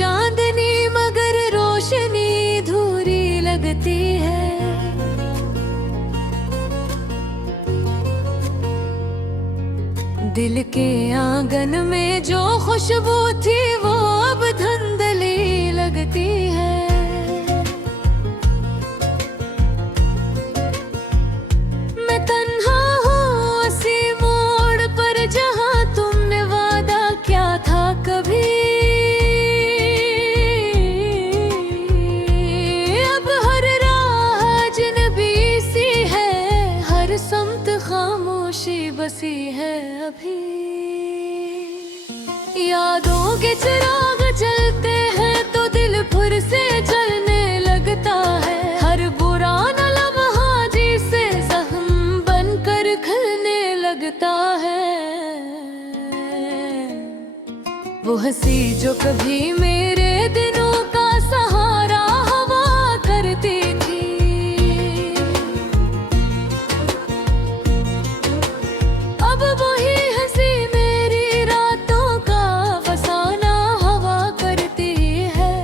चांदनी मगर रोशनी धूरी लगती है। दिल के आंगन में जो खुशबू थी वो अब धुंधली लगती है। मैं तन्हा हूँ उसी मोड़ पर जहाँ तुमने वादा क्या था कभी। अब हर राह अजनबी सी है, हर समत खामोशी बसी है अभी। यादों के चिराग जलते हैं तो दिल फिर से जलने लगता है। हर बुरा न लम्हा जिसे जख्म बनकर खलने लगता है। वो हंसी जो कभी मेरे दिनों का सहारा हवा करती थी, अब वही हंसी मेरी रातों का फसाना हवा करती है।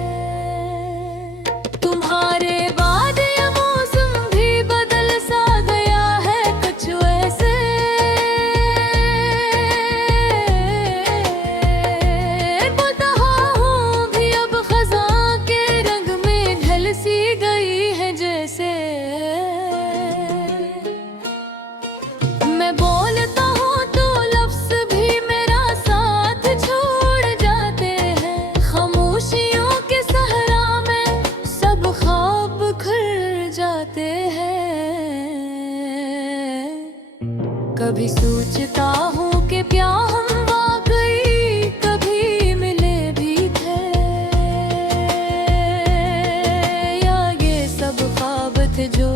तुम्हारे बाद ये मौसम भी बदल सा गया है कुछ ऐसे। बता हूँ भी अब खज़ां के रंग में ढल सी गई है जैसे। मैं बोलता हूँ तो लफ्ज़ भी मेरा साथ छोड़ जाते हैं। खामोशियों के सहरा में सब ख्वाब खिल जाते हैं। कभी सोचता हूँ कि क्या हम वाकई कभी मिले भी थे, या ये सब ख्वाब थे जो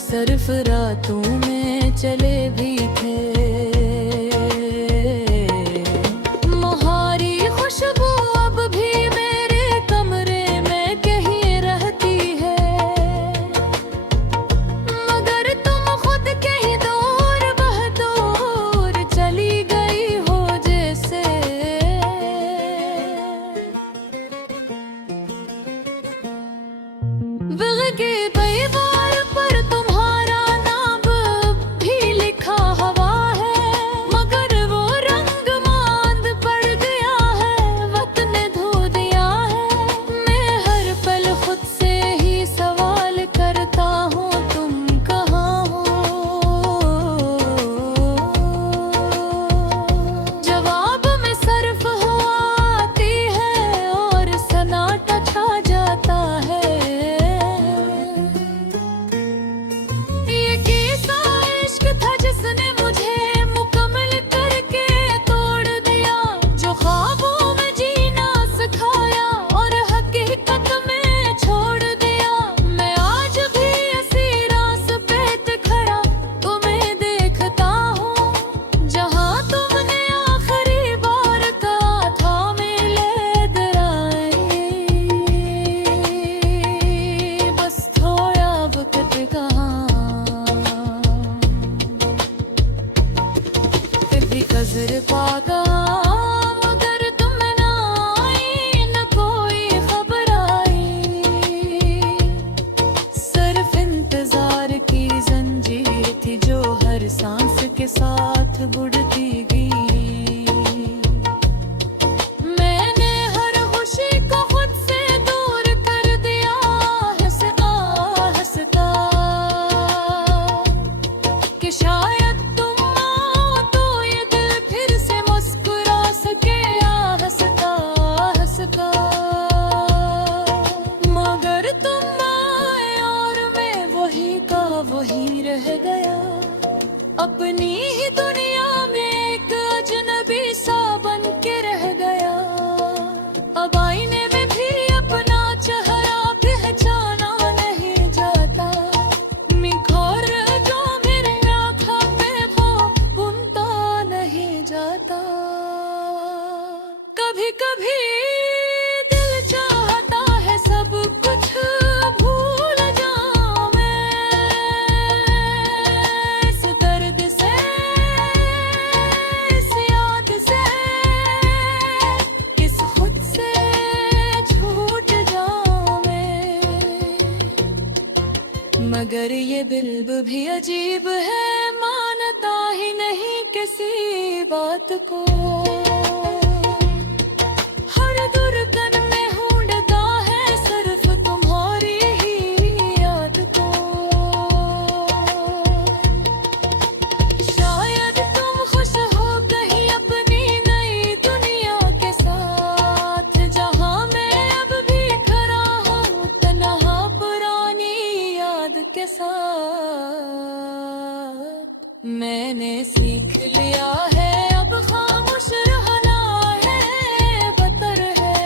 सिर्फ रातों में चले भी थे। मुहारी खुशबू अब भी मेरे कमरे में कहीं रहती है, मगर तुम खुद कहीं दूर बहदूर चली गई हो जैसे। बगके परिवार पर तुम्हारा नाम भी लिखा हवा है, मगर वो रंग मांद पड़ गया है, वक्त ने धो दिया है। मैं हर पल खुद से ही सवाल करता हूँ तुम कहाँ हो। जवाब में सर्फ हवा आती है और सन्नाटा छा जाता है। मगर ये बिल्ब भी अजीब है, मानता ही नहीं किसी बात को। हर दुर्गन में ढूंढता है सिर्फ तुम्हारी ही याद को। शायद तुम खुश हो कहीं अपनी नई दुनिया के साथ, जहां मैं अब भी खड़ा हूँ तन्हा पुरानी याद के साथ। मैंने सीख लिया है अब खामोश रहना है बतर है,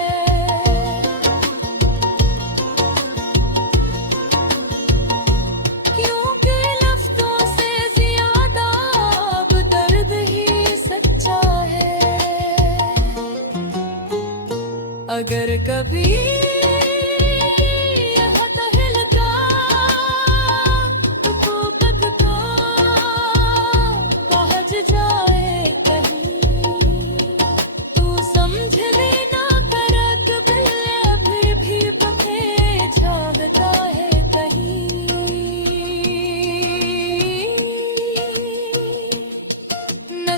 क्योंकि लफ्ज़ों से ज्यादा अब दर्द ही सच्चा है। अगर कभी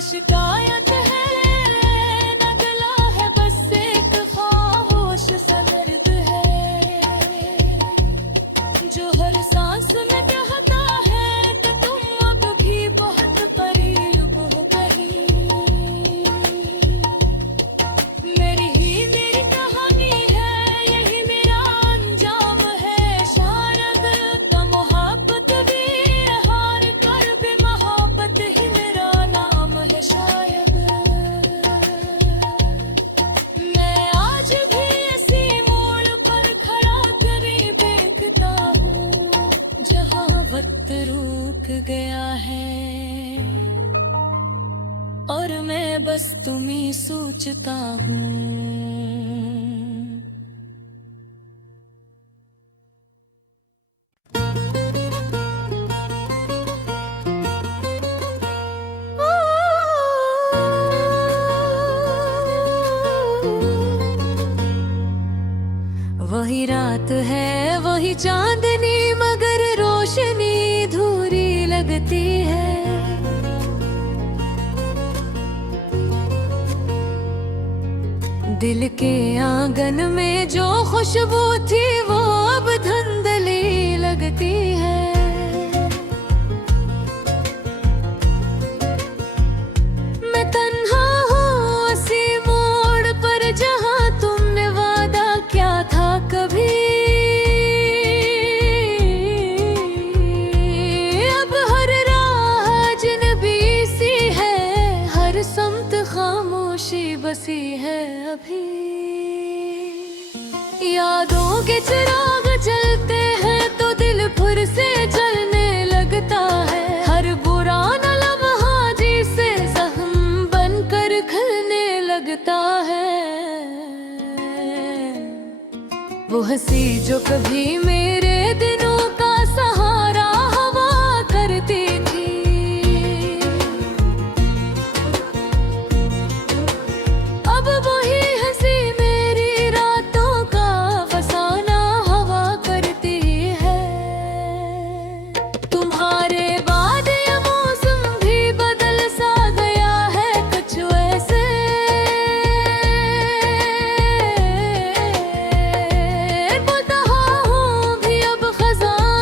शिकायत है न गला है, बस एक खामोश सा दर्द है जो हर सांस में कहता है कि तुम अब भी बहुत करीब हो कहीं। मेरी कहानी है, यही मेरा अंजाम है। शायद का मोहब्बत भी हार कर भी मोहब्बत ही मेरा नाम है। शायद मैं आज भी इसी मोड़ पर खड़ा करीब देखता हूँ, जहाँ वक्त रुक गया है और मैं बस तुम्हीं सोचता हूँ। वही रात है वही चांदनी, मगर रोशनी धूरी लगती है। दिल के आंगन में जो खुशबू थी वो अब धुंधली लगती है। मैं तन्हा हूँ उसी मोड़ पर जहाँ तुमने वादा क्या था कभी। अब हर राह अजनबी सी है, हर सम्त खामोशी बसी है अभी। यादों के चिराग जलते हैं तो दिल फिर से जलने लगता है। हर पुराना लम्हा जिसे जख्म बनकर खलने लगता है। वो हंसी जो कभी मेरे दिनों का सहारा हवा करती थी, अब वही हंसी मेरी रातों का फसाना हवा करती है। तुम्हारे बाद ये मौसम भी बदल सा गया है कुछ ऐसे। बोलता हूँ भी अब खज़ां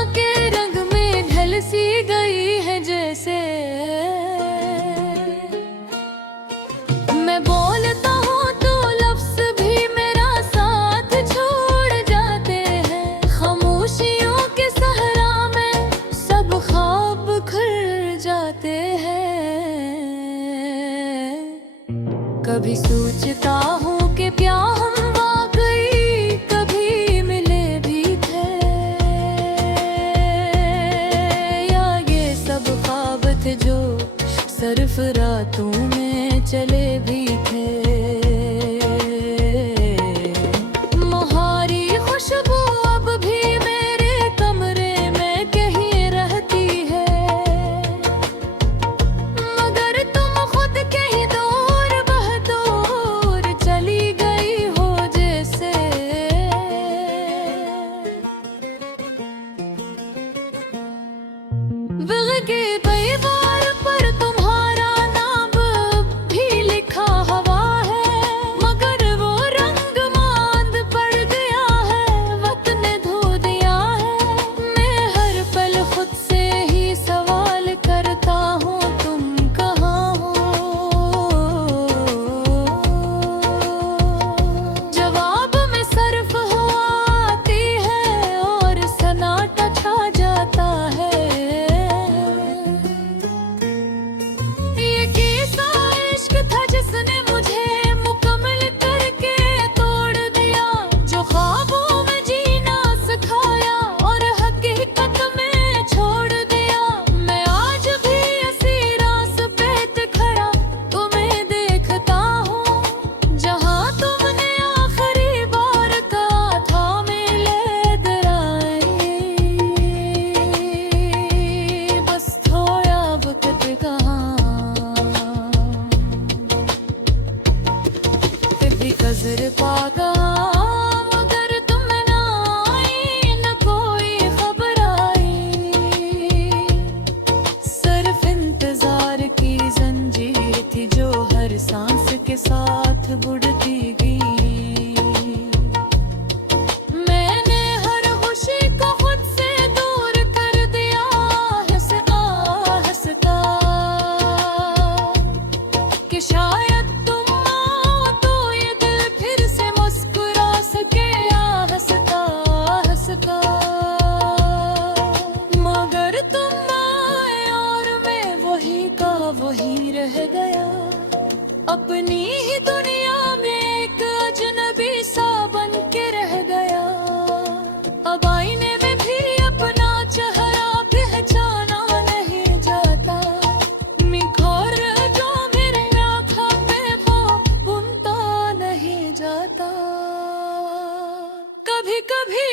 कभी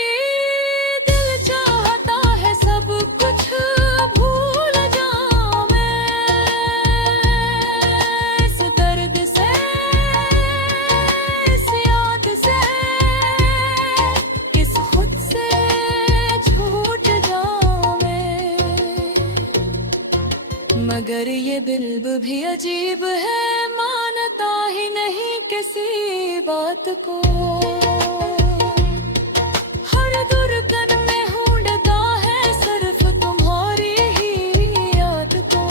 दिल चाहता है सब कुछ भूल जाऊं मैं, इस दर्द से, इस याद से, किस खुद से छूट जाऊं मैं। मगर ये बिल्ब भी अजीब है, मानता ही नहीं किसी बात को। हर दुर्गन में ढूंढता है सिर्फ तुम्हारी ही याद को।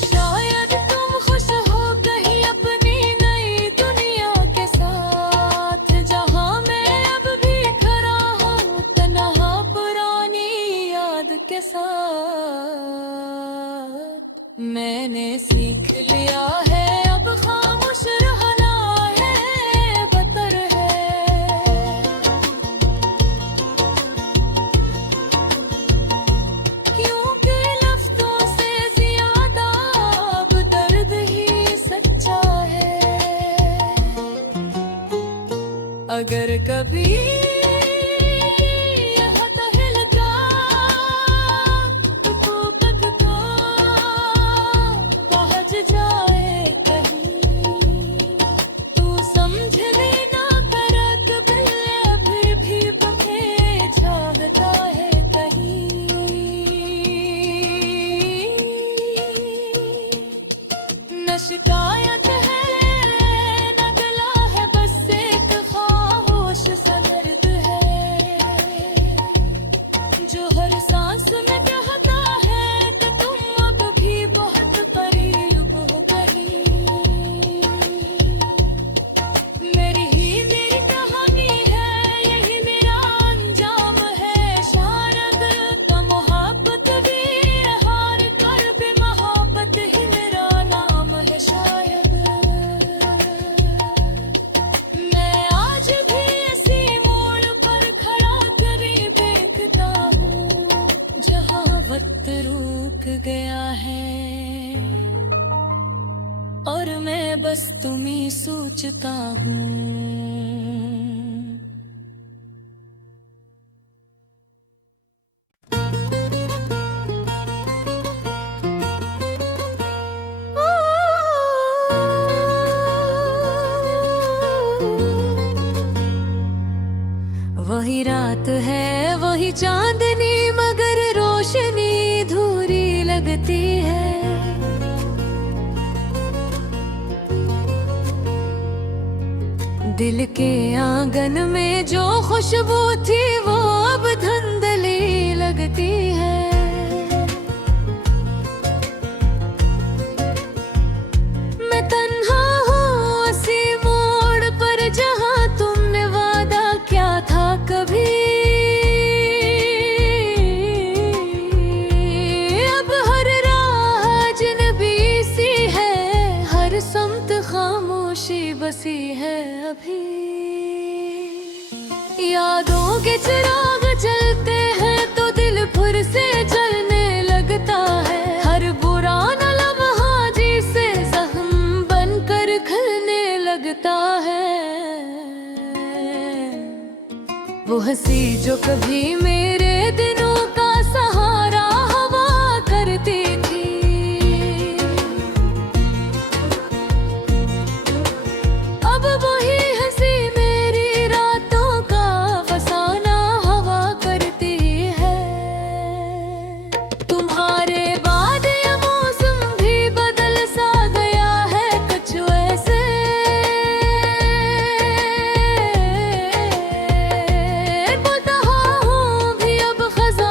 शायद तुम खुश हो कहीं अपनी नई दुनिया के साथ, जहां मैं अब भी खड़ा हूं तन्हा पुरानी याद के साथ। मैंने सीख लिया है अब खामोश रहना है बतर है, क्योंकि लफ्ज़ों से ज्यादा अब दर्द ही सच्चा है। अगर कभी न शिकायत है न गला है, बस एक खामोश सा दर्द है, जो हर सांस में कहता है कि तुम अब भी बहुत करीब हो कहीं। मेरी कहानी है, यही मेरा अंजाम है शायद। तो मोहब्बत भी हार कर भी मोहब्बत ही मेरा नाम है शायद। मैं आज भी इसी मोड़ पर खड़ा करीब देखता हूँ, जहाँ वक्त रुक गया है और मैं बस तुम्हें सोचता हूँ। वही रात है वही चांदनी, मगर रोशनी धूरी लगती है। दिल के आंगन में जो खुशबू थी वो अब धुंधली लगती है। मैं तन्हा हूँ उसी मोड़ पर जहाँ तुमने वादा क्या था कभी। अब हर राह अजनबी सी है, हर सम्त खामोशी बसी है अभी। यादों के चिराग जलते हैं तो दिल फिर से जलने लगता है। हर पुराना लम्हा जिसे जख्म बनकर खलने लगता है। वो हंसी जो कभी मेरे दिनों का सहारा हवा करती थी, अब वही हंसी मेरी रातों का फसाना हवा करती है। तुम्हारे बाद ये मौसम भी बदल सा गया है कुछ ऐसे। बता हूँ भी अब खजा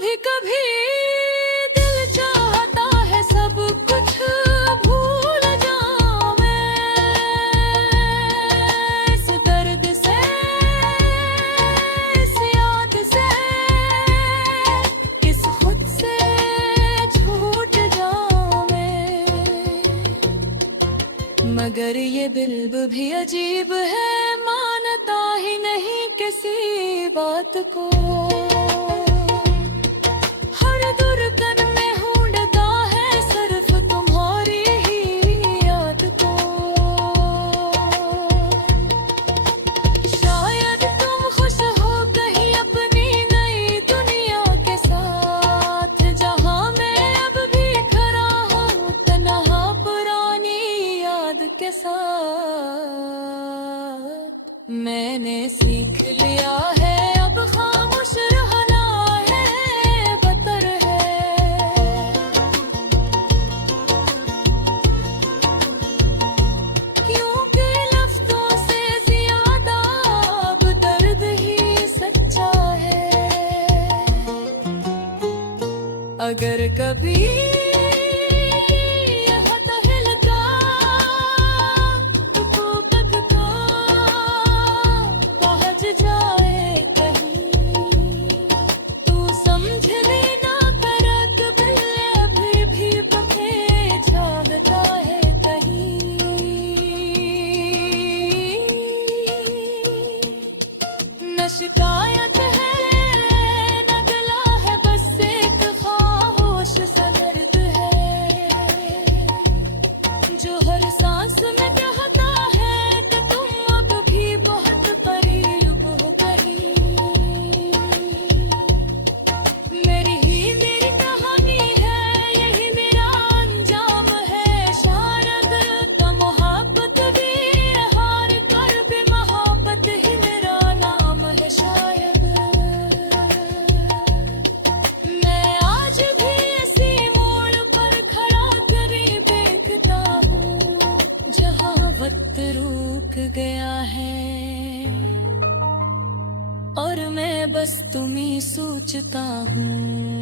कभी कभी दिल चाहता है सब कुछ भूल जाऊं मैं, इस दर्द से, इस याद से, किस खुद से छूट जाऊं मैं। मगर ये बिल्ब भी अजीब है, मानता ही नहीं किसी बात को। हर दुर्गन में ढूंढता है सिर्फ तुम्हारी ही याद को। शायद तुम खुश हो कहीं अपनी नई दुनिया के साथ, जहां मैं अब भी खड़ा हूँ तन्हा पुरानी याद के साथ। मैंने सीख लिया है अब खामोश रहना है बतर है, क्योंकि लफ्ज़ों से ज्यादा अब दर्द ही सच्चा है। अगर कभी शिकायत है न गला है, बस एक खामोश सा दर्द है जो हर सांस में कहता है कि तुम अब भी बहुत करीब हो कहीं। मेरी ही मेरी कहानी है, यही मेरा अंजाम है शायद। तो मोहब्बत भी हार कर भी मोहब्बत ही मेरा नाम है शायद। मैं आज भी इसी मोड़ पर खड़ा करीब देखता हूँ, जहाँ वक्त रुक गया है और मैं बस तुम्हें सोचता हूँ।